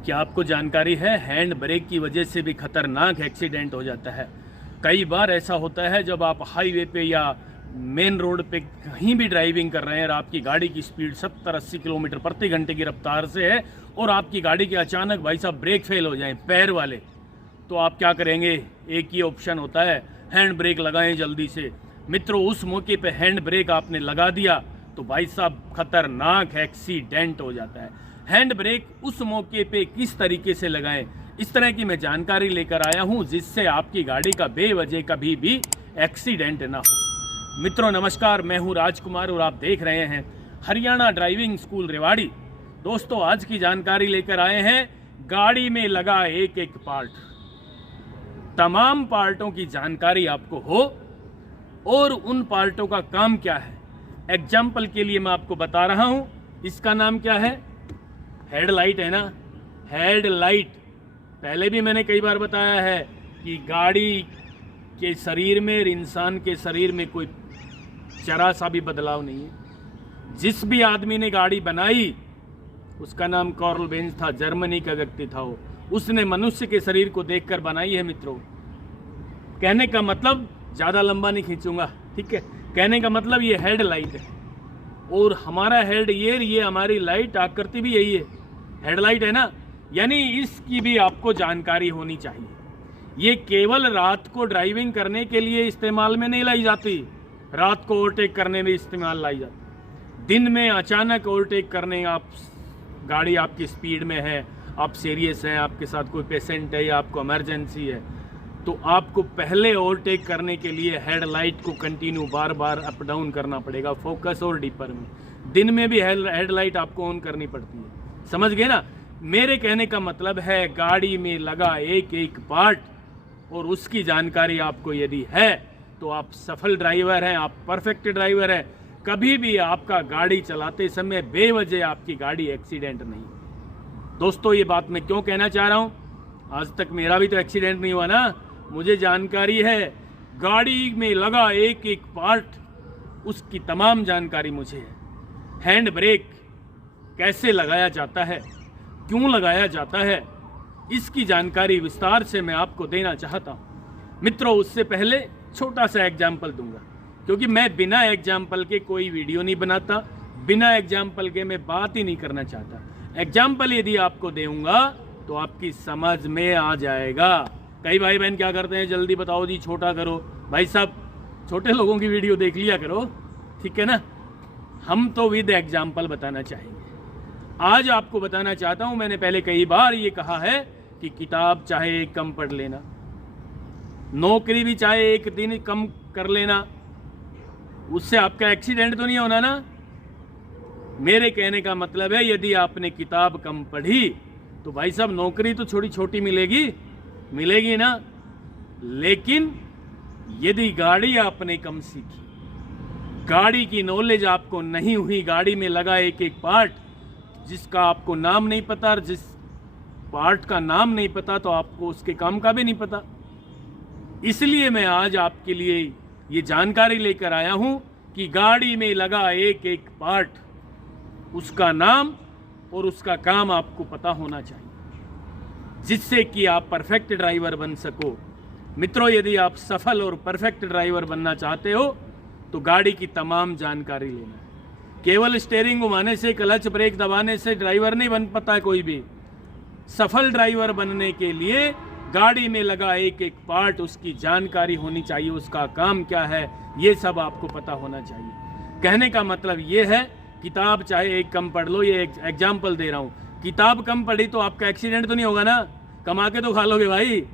क्या आपको जानकारी है, हैंड ब्रेक की वजह से भी खतरनाक एक्सीडेंट हो जाता है। कई बार ऐसा होता है जब आप हाईवे पे या मेन रोड पे कहीं भी ड्राइविंग कर रहे हैं और आपकी गाड़ी की स्पीड 70-80 किलोमीटर प्रति घंटे की रफ्तार से है और आपकी गाड़ी के अचानक भाई साहब ब्रेक फेल हो जाएं पैर वाले, तो आप क्या करेंगे? एक ही ऑप्शन होता है, हैंड ब्रेक लगाएं जल्दी से। मित्रों, उस मौके पे हैंड ब्रेक आपने लगा दिया तो भाई साहब खतरनाक एक्सीडेंट हो जाता है। हैंड ब्रेक उस मौके पे किस तरीके से लगाएं, इस तरह की मैं जानकारी लेकर आया हूं जिससे आपकी गाड़ी का बेवजह कभी भी एक्सीडेंट ना हो। मित्रों नमस्कार, मैं हूं राजकुमार और आप देख रहे हैं हरियाणा ड्राइविंग स्कूल रेवाड़ी। दोस्तों, आज की जानकारी लेकर आए हैं गाड़ी में लगा एक एक पार्ट, तमाम पार्टों की जानकारी आपको हो और उन पार्टों का काम क्या है। एग्जाम्पल के लिए मैं आपको बता रहा हूं, इसका नाम क्या है? हेडलाइट है ना, हेडलाइट। पहले भी मैंने कई बार बताया है कि गाड़ी के शरीर में और इंसान के शरीर में कोई जरा सा भी बदलाव नहीं है। जिस भी आदमी ने गाड़ी बनाई उसका नाम कार्ल बेंज था, जर्मनी का व्यक्ति था वो। उसने मनुष्य के शरीर को देखकर बनाई है। मित्रों, कहने का मतलब, ज़्यादा लंबा नहीं खींचूंगा, ठीक है। कहने का मतलब ये हेडलाइट है और हमारा हेड ये हमारी लाइट आकृति भी यही है, हेडलाइट है ना। यानी इसकी भी आपको जानकारी होनी चाहिए। ये केवल रात को ड्राइविंग करने के लिए इस्तेमाल में नहीं लाई जाती, रात को ओवरटेक करने में इस्तेमाल लाई जाती। दिन में अचानक ओवरटेक करने, आप गाड़ी आपकी स्पीड में है, आप सीरियस हैं, आपके साथ कोई पेशेंट है या आपको इमरजेंसी है, तो आपको पहले ओवरटेक करने के लिए हेडलाइट को कंटिन्यू बार बार अप डाउन करना पड़ेगा, फोकस और डीपर में। दिन में भी हेडलाइट आपको ऑन करनी पड़ती है, समझ गए ना। मेरे कहने का मतलब है गाड़ी में लगा एक एक पार्ट और उसकी जानकारी आपको यदि है तो आप सफल ड्राइवर हैं, आप परफेक्ट ड्राइवर हैं। कभी भी आपका गाड़ी चलाते समय बेवजह आपकी गाड़ी एक्सीडेंट नहीं। दोस्तों, ये बात मैं क्यों कहना चाह रहा हूँ, आज तक मेरा भी तो एक्सीडेंट नहीं हुआ ना। मुझे जानकारी है गाड़ी में लगा एक एक पार्ट, उसकी तमाम जानकारी मुझे है। हैंड ब्रेक कैसे लगाया जाता है, क्यों लगाया जाता है, इसकी जानकारी विस्तार से मैं आपको देना चाहता हूँ। मित्रों, उससे पहले छोटा सा एग्जाम्पल दूंगा, क्योंकि मैं बिना एग्जाम्पल के कोई वीडियो नहीं बनाता, बिना एग्जाम्पल के मैं बात ही नहीं करना चाहता। एग्जाम्पल यदि आपको दूंगा तो आपकी समझ में आ जाएगा। कई भाई बहन क्या करते हैं, जल्दी बताओ जी, छोटा करो। भाई साहब, छोटे लोगों की वीडियो देख लिया करो, ठीक है ना। हम तो विद एग्जाम्पल बताना चाहेंगे। आज आपको बताना चाहता हूं, मैंने पहले कई बार ये कहा है कि किताब चाहे एक कम पढ़ लेना, नौकरी भी चाहे एक दिन कम कर लेना, उससे आपका एक्सीडेंट तो नहीं होना ना। मेरे कहने का मतलब है यदि आपने किताब कम पढ़ी तो भाई साहब नौकरी तो छोटी छोटी मिलेगी ना। लेकिन यदि गाड़ी आपने कम सीखी, गाड़ी की नॉलेज आपको नहीं हुई, गाड़ी में लगा एक एक पार्ट जिसका आपको नाम नहीं पता, और जिस पार्ट का नाम नहीं पता तो आपको उसके काम का भी नहीं पता। इसलिए मैं आज आपके लिए ये जानकारी लेकर आया हूं कि गाड़ी में लगा एक एक पार्ट, उसका नाम और उसका काम आपको पता होना चाहिए, जिससे कि आप परफेक्ट ड्राइवर बन सको। मित्रों, यदि आप सफल और परफेक्ट ड्राइवर बनना चाहते हो तो गाड़ी की तमाम जानकारी लेना है। केवल स्टीयरिंग घुमाने से, क्लच ब्रेक दबाने से ड्राइवर नहीं बन पाता है कोई भी। सफल ड्राइवर बनने के लिए गाड़ी में लगा एक एक पार्ट, उसकी जानकारी होनी चाहिए, उसका काम क्या है, ये सब आपको पता होना चाहिए। कहने का मतलब ये है, किताब चाहे एक कम पढ़ लो, ये एग्जाम्पल दे रहा हूँ। किताब कम पढ़ी तो आपका एक्सीडेंट तो नहीं होगा ना, कमा के तो खा लोगे भाई।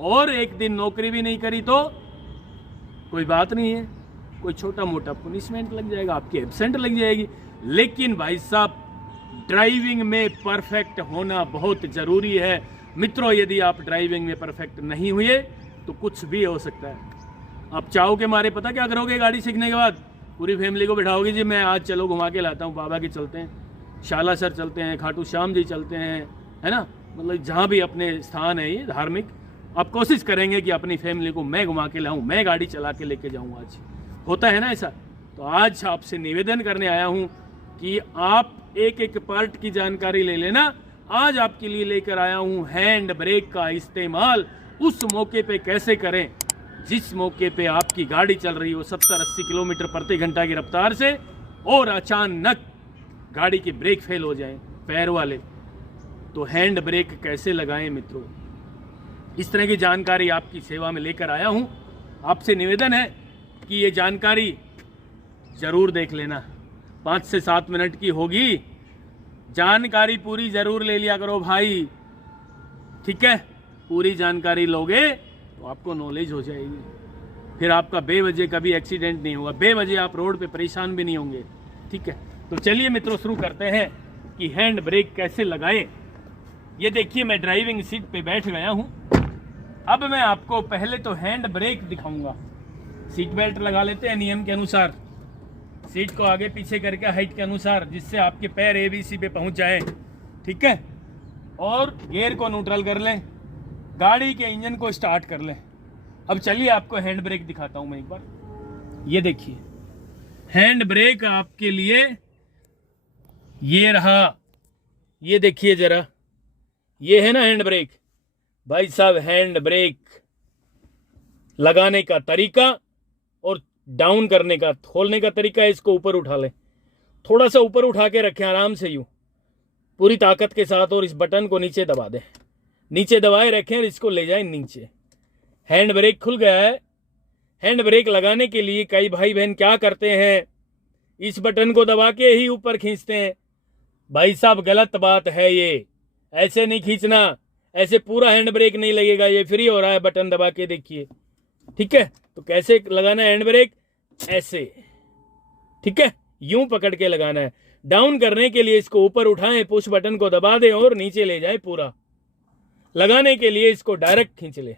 और एक दिन नौकरी भी नहीं करी तो कोई बात नहीं है, कोई छोटा मोटा पनिशमेंट लग जाएगा, आपकी एब्सेंट लग जाएगी। लेकिन भाई साहब, ड्राइविंग में परफेक्ट होना बहुत जरूरी है। मित्रों, यदि आप ड्राइविंग में परफेक्ट नहीं हुए तो कुछ भी हो सकता है। आप चाहो के मारे पता क्या करोगे, गाड़ी सीखने के बाद पूरी फैमिली को बिठाओगे, जी मैं आज चलो घुमा के लाता हूँ, बाबा के चलते हैं, शालासर चलते हैं, खाटू श्याम जी चलते हैं, है ना। मतलब जहाँ भी अपने स्थान है ये धार्मिक, आप कोशिश करेंगे कि अपनी फैमिली को मैं घुमा के लाऊं, मैं गाड़ी चला के लेके जाऊं। आज होता है ना ऐसा। तो आज आपसे निवेदन करने आया हूं कि आप एक एक पार्ट की जानकारी ले लेना आज आपके लिए लेकर आया हूं हैंड ब्रेक का इस्तेमाल उस मौके पे कैसे करें जिस मौके पे आपकी गाड़ी चल रही हो 70-80 किलोमीटर प्रति घंटा की रफ्तार से और अचानक गाड़ी की ब्रेक फेल हो जाए पैर वाले, तो हैंड ब्रेक कैसे लगाएं मित्रों। इस तरह की जानकारी आपकी सेवा में लेकर आया हूं। आपसे निवेदन है कि ये जानकारी ज़रूर देख लेना, 5 से 7 मिनट की होगी, जानकारी पूरी ज़रूर ले लिया करो भाई, ठीक है। पूरी जानकारी लोगे तो आपको नॉलेज हो जाएगी, फिर आपका बेवजह कभी एक्सीडेंट नहीं होगा, बेवजह आप रोड पे परेशान भी नहीं होंगे, ठीक है। तो चलिए मित्रों शुरू करते हैं कि हैंड ब्रेक कैसे लगाएं। ये देखिए मैं ड्राइविंग सीट पे बैठ गया हूँ। अब मैं आपको पहले तो हैंड ब्रेक दिखाऊंगा। सीट बेल्ट लगा लेते हैं नियम के अनुसार, सीट को आगे पीछे करके हाइट के अनुसार, जिससे आपके पैर ABC पे पहुंच जाए, ठीक है। और गियर को न्यूट्रल कर लें, गाड़ी के इंजन को स्टार्ट कर लें। अब चलिए आपको हैंड ब्रेक दिखाता हूं मैं एक बार। ये देखिए हैंड ब्रेक आपके लिए ये रहा, ये देखिए जरा, ये है ना हैंड ब्रेक। भाई साहब हैंड ब्रेक लगाने का तरीका और डाउन करने का, खोलने का तरीका है, इसको ऊपर उठा लें, थोड़ा सा ऊपर उठा के रखें आराम से यूं पूरी ताकत के साथ, और इस बटन को नीचे दबा दें, नीचे दबाए रखें और इसको ले जाएं नीचे। हैंड ब्रेक खुल गया है। हैंड ब्रेक लगाने के लिए कई भाई बहन क्या करते हैं, इस बटन को दबा के ही ऊपर खींचते हैं। भाई साहब गलत बात है ये, ऐसे नहीं खींचना, ऐसे पूरा हैंड ब्रेक नहीं लगेगा, ये फ्री हो रहा है, बटन दबा के देखिए, ठीक है। तो कैसे लगाना है हैंड ब्रेक, ऐसे, ठीक है, यूं पकड़ के लगाना है। डाउन करने के लिए इसको ऊपर उठाएं, पुश बटन को दबा दें और नीचे ले जाएं पूरा। लगाने के लिए इसको डायरेक्ट खींच ले।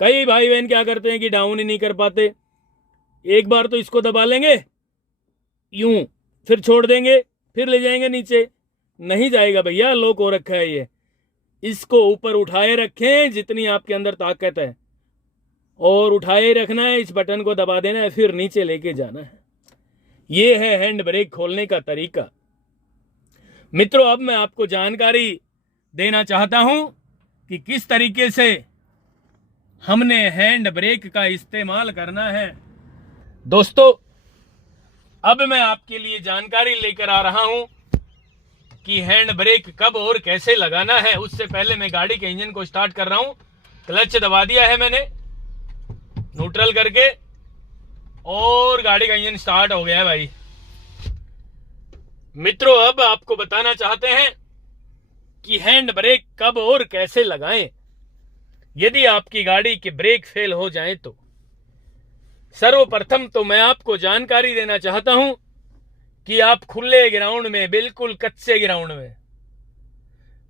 कई भाई बहन क्या करते हैं कि डाउन ही नहीं कर पाते, एक बार तो इसको दबा लेंगे यूं, फिर छोड़ देंगे, फिर ले जाएंगे नीचे, नहीं जाएगा भैया, लॉक हो रखा है ये। इसको ऊपर उठाए रखें जितनी आपके अंदर ताकत है, और उठाए रखना है, इस बटन को दबा देना है, फिर नीचे लेके जाना है। ये है हैंड ब्रेक खोलने का तरीका। मित्रों अब मैं आपको जानकारी देना चाहता हूं कि किस तरीके से हमने हैंड ब्रेक का इस्तेमाल करना है। दोस्तों अब मैं आपके लिए जानकारी लेकर आ रहा हूं कि हैंड ब्रेक कब और कैसे लगाना है। उससे पहले मैं गाड़ी के इंजन को स्टार्ट कर रहा हूं। क्लच दबा दिया है मैंने न्यूट्रल करके, और गाड़ी का इंजन स्टार्ट हो गया है भाई। मित्रों अब आपको बताना चाहते हैं कि हैंड ब्रेक कब और कैसे लगाएं यदि आपकी गाड़ी के ब्रेक फेल हो जाए तो। सर्वप्रथम तो मैं आपको जानकारी देना चाहता हूं कि आप खुले ग्राउंड में, बिल्कुल कच्चे ग्राउंड में,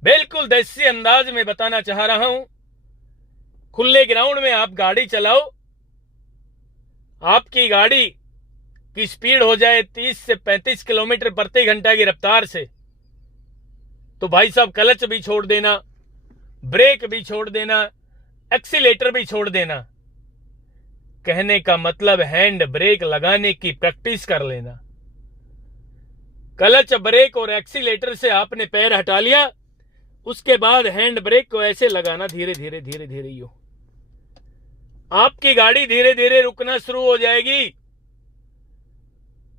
बिल्कुल देसी अंदाज में बताना चाह रहा हूं, खुले ग्राउंड में आप गाड़ी चलाओ, आपकी गाड़ी की स्पीड हो जाए 30 से 35 किलोमीटर प्रति घंटा की रफ्तार से, तो भाई साहब क्लच भी छोड़ देना, ब्रेक भी छोड़ देना, एक्सीलेटर भी छोड़ देना। कहने का मतलब हैंड ब्रेक लगाने की प्रैक्टिस कर लेना। क्लच, ब्रेक और एक्सीलेटर से आपने पैर हटा लिया, उसके बाद हैंड ब्रेक को ऐसे लगाना, धीरे धीरे धीरे धीरे यूं। आपकी गाड़ी धीरे धीरे रुकना शुरू हो जाएगी,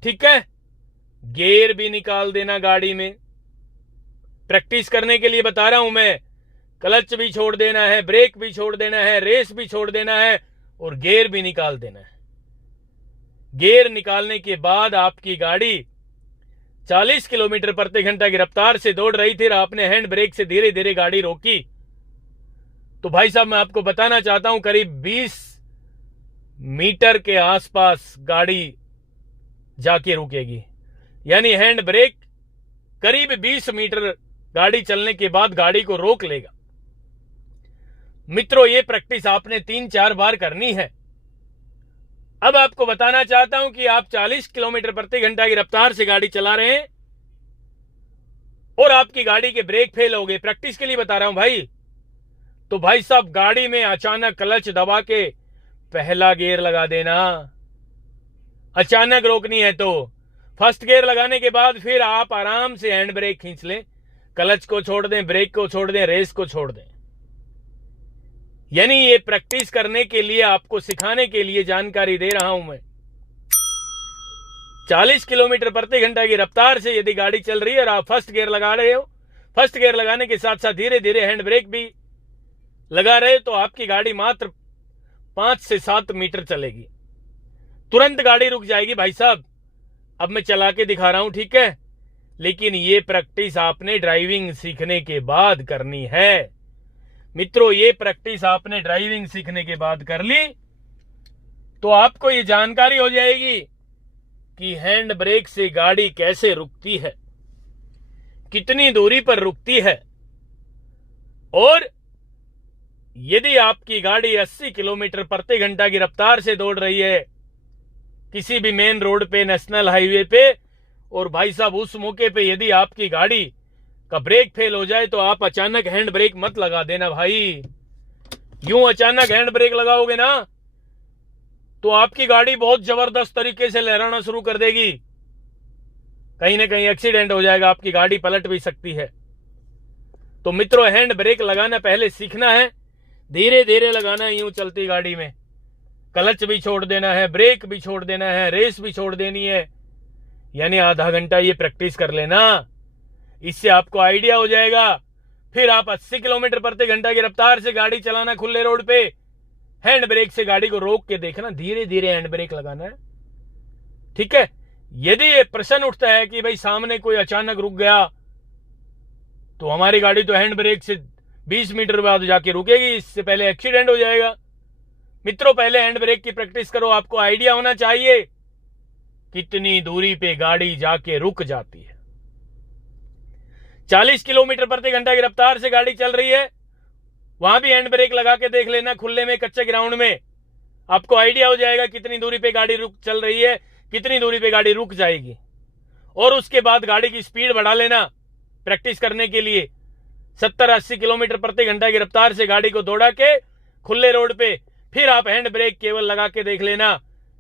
ठीक है। गियर भी निकाल देना गाड़ी में, प्रैक्टिस करने के लिए बता रहा हूं मैं। क्लच भी छोड़ देना है, ब्रेक भी छोड़ देना है, रेस भी छोड़ देना है, और गियर भी निकाल देना है। गियर निकालने के बाद आपकी गाड़ी 40 किलोमीटर प्रति घंटा की रफ्तार से दौड़ रही थी, आपने हैंड ब्रेक से धीरे धीरे गाड़ी रोकी, तो भाई साहब मैं आपको बताना चाहता हूं करीब 20 मीटर के आसपास गाड़ी जाके रुकेगी। यानी हैंड ब्रेक करीब 20 मीटर गाड़ी चलने के बाद गाड़ी को रोक लेगा। मित्रों ये प्रैक्टिस आपने 3-4 बार करनी है। अब आपको बताना चाहता हूं कि आप 40 किलोमीटर प्रति घंटा की रफ्तार से गाड़ी चला रहे हैं और आपकी गाड़ी के ब्रेक फेल हो गए, प्रैक्टिस के लिए बता रहा हूं भाई। तो भाई साहब गाड़ी में अचानक क्लच दबा के पहला गियर लगा देना। अचानक रोकनी है तो फर्स्ट गियर लगाने के बाद फिर आप आराम से हैंड ब्रेक खींच लें। क्लच को छोड़ दें, ब्रेक को छोड़ दें, रेस को छोड़ दें। यानी ये प्रैक्टिस करने के लिए, आपको सिखाने के लिए जानकारी दे रहा हूं मैं। 40 किलोमीटर प्रति घंटा की रफ्तार से यदि गाड़ी चल रही है और आप फर्स्ट गियर लगा रहे हो, फर्स्ट गियर लगाने के साथ साथ धीरे धीरे हैंड ब्रेक भी लगा रहे, तो आपकी गाड़ी मात्र 5 से 7 मीटर चलेगी, तुरंत गाड़ी रुक जाएगी। भाई साहब, अब मैं चला के दिखा रहा हूं, ठीक है, लेकिन ये प्रैक्टिस आपने ड्राइविंग सीखने के बाद करनी है मित्रों। ये प्रैक्टिस आपने ड्राइविंग सीखने के बाद कर ली तो आपको ये जानकारी हो जाएगी कि हैंड ब्रेक से गाड़ी कैसे रुकती है, कितनी दूरी पर रुकती है। और यदि आपकी गाड़ी 80 किलोमीटर प्रति घंटा की रफ्तार से दौड़ रही है किसी भी मेन रोड पे, नेशनल हाईवे पे, और भाई साहब उस मौके पे यदि आपकी गाड़ी का ब्रेक फेल हो जाए तो आप अचानक हैंड ब्रेक मत लगा देना भाई। यूं अचानक हैंड ब्रेक लगाओगे ना तो आपकी गाड़ी बहुत जबरदस्त तरीके से लहराना शुरू कर देगी, कहीं ना कहीं एक्सीडेंट हो जाएगा, आपकी गाड़ी पलट भी सकती है। तो मित्रों, हैंड ब्रेक लगाना पहले सीखना है, धीरे धीरे लगाना है यूं चलती गाड़ी में। क्लच भी छोड़ देना है, ब्रेक भी छोड़ देना है, रेस भी छोड़ देनी है। यानी आधा घंटा ये प्रैक्टिस कर लेना, इससे आपको आइडिया हो जाएगा। फिर आप 80 किलोमीटर प्रति घंटा की रफ्तार से गाड़ी चलाना खुले रोड पे, हैंड ब्रेक से गाड़ी को रोक के देखना, धीरे धीरे हैंड ब्रेक लगाना है, ठीक है। यदि ये प्रश्न उठता है कि भाई सामने कोई अचानक रुक गया तो हमारी गाड़ी तो हैंड ब्रेक से 20 मीटर बाद जाके रुकेगी, इससे पहले एक्सीडेंट हो जाएगा। मित्रों, पहले हैंड ब्रेक की प्रैक्टिस करो, आपको आइडिया होना चाहिए कितनी दूरी पे गाड़ी जाके रुक जाती है। 40 किलोमीटर प्रति घंटा की रफ्तार से गाड़ी चल रही है, वहां भी हैंड ब्रेक लगा के देख लेना, खुले में, कच्चे ग्राउंड में, आपको आइडिया हो जाएगा कितनी दूरी पे गाड़ी रुक चल रही है, कितनी दूरी पे गाड़ी रुक जाएगी। और उसके बाद गाड़ी की स्पीड बढ़ा लेना प्रैक्टिस करने के लिए। 70-80 किलोमीटर प्रति घंटा की रफ्तार से गाड़ी को दौड़ा के खुले रोड पे फिर आप हैंड ब्रेक केवल लगा के देख लेना,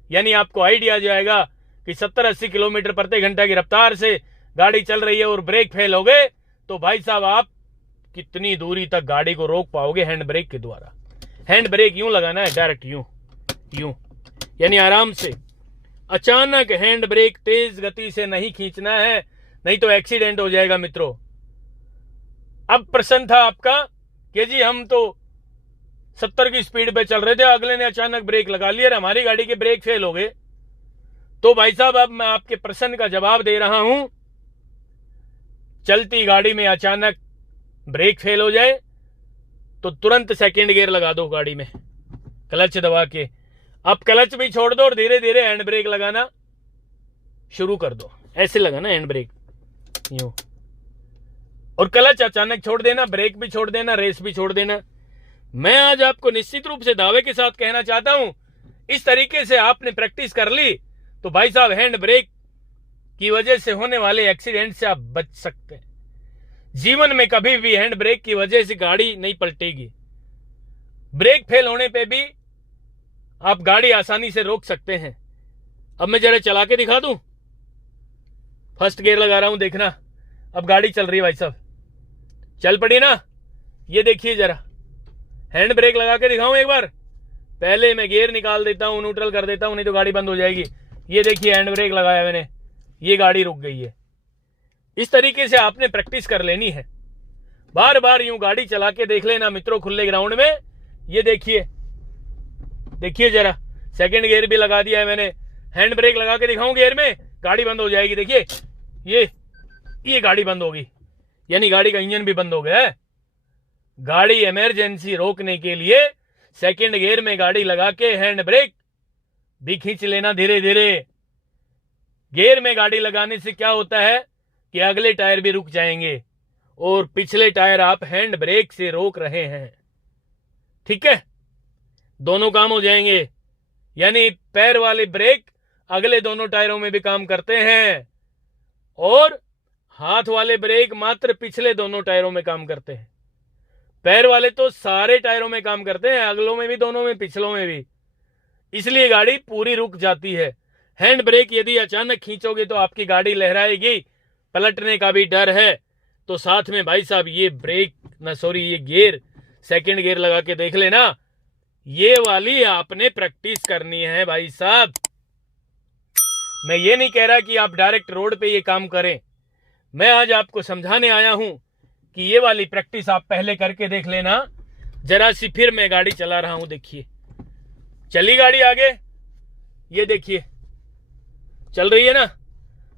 यानी आपको आइडिया आ जाएगा कि 70-80 किलोमीटर प्रति घंटा की रफ्तार से गाड़ी चल रही है और ब्रेक फेल हो गए तो भाई साहब आप कितनी दूरी तक गाड़ी को रोक पाओगे हैंड ब्रेक के द्वारा। हैंड ब्रेक यूं लगाना है, डायरेक्ट यूं यूं, यानी आराम से। अचानक हैंड ब्रेक तेज गति से नहीं खींचना है, नहीं तो एक्सीडेंट हो जाएगा मित्रों। अब प्रश्न था आपका कि जी हम तो 70 की स्पीड पे चल रहे थे, अगले ने अचानक ब्रेक लगा लिया और हमारी गाड़ी के ब्रेक फेल हो गए। तो भाई साहब, अब मैं आपके प्रश्न का जवाब दे रहा हूं। चलती गाड़ी में अचानक ब्रेक फेल हो जाए तो तुरंत सेकंड गियर लगा दो गाड़ी में, क्लच दबा के। अब क्लच भी छोड़ दो और धीरे धीरे हैंड ब्रेक लगाना शुरू कर दो। ऐसे लगाना हैंड ब्रेक यूं, और क्लच अचानक छोड़ देना, ब्रेक भी छोड़ देना, रेस भी छोड़ देना। मैं आज आपको निश्चित रूप से दावे के साथ कहना चाहता हूं, इस तरीके से आपने प्रैक्टिस कर ली तो भाई साहब हैंड ब्रेक की वजह से होने वाले एक्सीडेंट से आप बच सकते हैं। जीवन में कभी भी हैंड ब्रेक की वजह से गाड़ी नहीं पलटेगी। ब्रेक फेल होने पे भी आप गाड़ी आसानी से रोक सकते हैं। अब मैं जरा चला के दिखा दूं, फर्स्ट गियर लगा रहा हूं, देखना अब गाड़ी चल रही है भाई साहब, चल पड़ी ना। ये देखिए जरा, हैंड ब्रेक लगा के दिखाऊं एक बार। पहले मैं गियर निकाल देता हूं, न्यूट्रल कर देता हूं, नहीं तो गाड़ी बंद हो जाएगी। ये देखिए हैंड ब्रेक लगाया मैंने, ये गाड़ी रुक गई है। इस तरीके से आपने प्रैक्टिस कर लेनी है, बार बार यूं गाड़ी चला के देख लेना मित्रों खुले ग्राउंड में। ये देखिए, देखिए जरा, सेकंड गियर भी लगा दिया है मैंने। हैंड ब्रेक लगा के दिखाऊं गियर में, गाड़ी बंद हो जाएगी। देखिए ये गाड़ी बंद होगी, यानी गाड़ी का इंजन भी बंद हो गया है। गाड़ी इमरजेंसी रोकने के लिए सेकंड गियर में गाड़ी लगा के हैंड ब्रेक भी खींच लेना धीरे धीरे। गियर में गाड़ी लगाने से क्या होता है कि अगले टायर भी रुक जाएंगे और पिछले टायर आप हैंड ब्रेक से रोक रहे हैं, ठीक है, दोनों काम हो जाएंगे। यानी पैर वाले ब्रेक अगले दोनों टायरों में भी काम करते हैं और हाथ वाले ब्रेक मात्र पिछले दोनों टायरों में काम करते हैं। पैर वाले तो सारे टायरों में काम करते हैं, अगलों में भी, दोनों में, पिछलों में भी, इसलिए गाड़ी पूरी रुक जाती है। हैंड ब्रेक यदि अचानक खींचोगे तो आपकी गाड़ी लहराएगी, पलटने का भी डर है। तो साथ में भाई साहब ये ब्रेक ना सॉरी ये गियर सेकंड गियर लगा के देख लेना। ये वाली आपने प्रैक्टिस करनी है भाई साहब। मैं ये नहीं कह रहा कि आप डायरेक्ट रोड पे ये काम करें, मैं आज आपको समझाने आया हूं कि ये वाली प्रैक्टिस आप पहले करके देख लेना जरा सी। फिर मैं गाड़ी चला रहा हूं, देखिए चली गाड़ी आगे, ये देखिए चल रही है ना।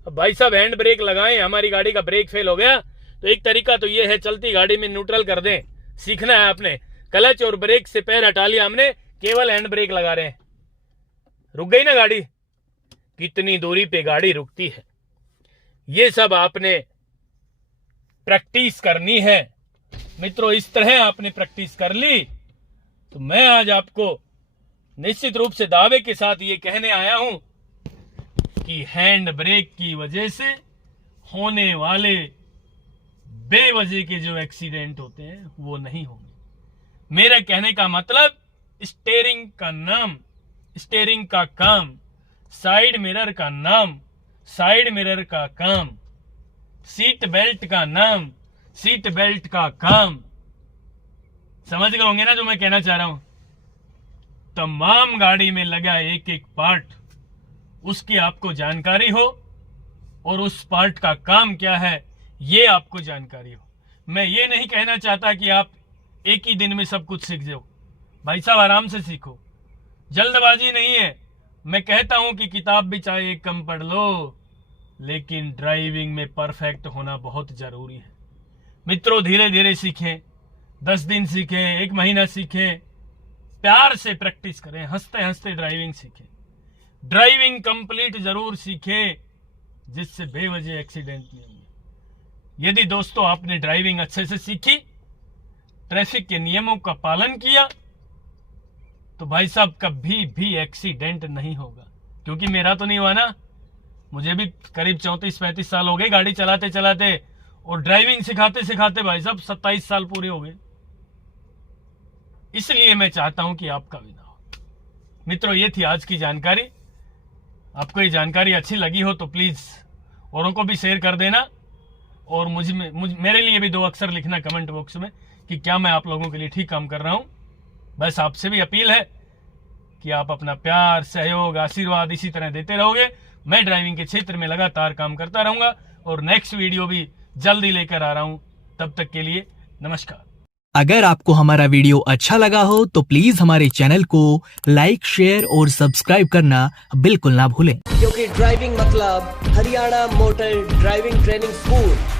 अब भाई साहब हैंड ब्रेक लगाएं, हमारी गाड़ी का ब्रेक फेल हो गया तो एक तरीका तो ये है चलती गाड़ी में न्यूट्रल कर दें। सीखना है आपने, क्लच और ब्रेक से पैर हटा लिया हमने, केवल हैंड ब्रेक लगा रहे हैं। रुक गई ना गाड़ी, कितनी दूरी पे गाड़ी रुकती है। ये सब आपने प्रैक्टिस करनी है मित्रों। इस तरह आपने प्रैक्टिस कर ली तो मैं आज आपको निश्चित रूप से दावे के साथ ये कहने आया हूं कि हैंड ब्रेक की वजह से होने वाले बेवजह के जो एक्सीडेंट होते हैं वो नहीं होंगे। मेरे कहने का मतलब स्टीयरिंग का नाम स्टीयरिंग का काम, साइड मिरर का नाम साइड मिरर का काम, सीट बेल्ट का नाम सीट बेल्ट का काम। समझ गए होंगे ना जो मैं कहना चाह रहा हूं। तमाम गाड़ी में लगा एक एक पार्ट उसकी आपको जानकारी हो और उस पार्ट का काम क्या है ये आपको जानकारी हो। मैं ये नहीं कहना चाहता कि आप एक ही दिन में सब कुछ सीख जाओ। भाई साहब आराम से सीखो, जल्दबाजी नहीं है। मैं कहता हूं कि किताब भी चाहे एक कम पढ़ लो, लेकिन ड्राइविंग में परफेक्ट होना बहुत जरूरी है मित्रों। धीरे धीरे सीखें, 10 दिन सीखें, 1 महीना सीखें, प्यार से प्रैक्टिस करें, हंसते हंसते ड्राइविंग सीखें। ड्राइविंग कंप्लीट जरूर सीखें जिससे बेवजह एक्सीडेंट नहीं होंगे। यदि दोस्तों आपने ड्राइविंग अच्छे से सीखी, ट्रैफिक के नियमों का पालन किया, तो भाई साहब कभी भी एक्सीडेंट नहीं होगा। क्योंकि मेरा तो नहीं हुआ ना, मुझे भी करीब 34-35 साल हो गए गाड़ी चलाते चलाते, और ड्राइविंग सिखाते सिखाते भाई साहब 27 साल पूरे हो गए। इसलिए मैं चाहता हूं कि आपका भी ना हो। मित्रों ये थी आज की जानकारी। आपको ये जानकारी अच्छी लगी हो तो प्लीज औरों को भी शेयर कर देना, और मेरे लिए भी 2 अक्षर लिखना कमेंट बॉक्स में कि क्या मैं आप लोगों के लिए ठीक काम कर रहा हूं। बस आपसे भी अपील है कि आप अपना प्यार, सहयोग, आशीर्वाद इसी तरह देते रहोगे। मैं ड्राइविंग के क्षेत्र में लगातार काम करता रहूंगा और नेक्स्ट वीडियो भी जल्दी लेकर आ रहा हूं। तब तक के लिए नमस्कार। अगर आपको हमारा वीडियो अच्छा लगा हो तो प्लीज हमारे चैनल को लाइक, शेयर और सब्सक्राइब करना बिल्कुल ना भूलें। क्योंकि ड्राइविंग मतलब Haryana motor driving training school.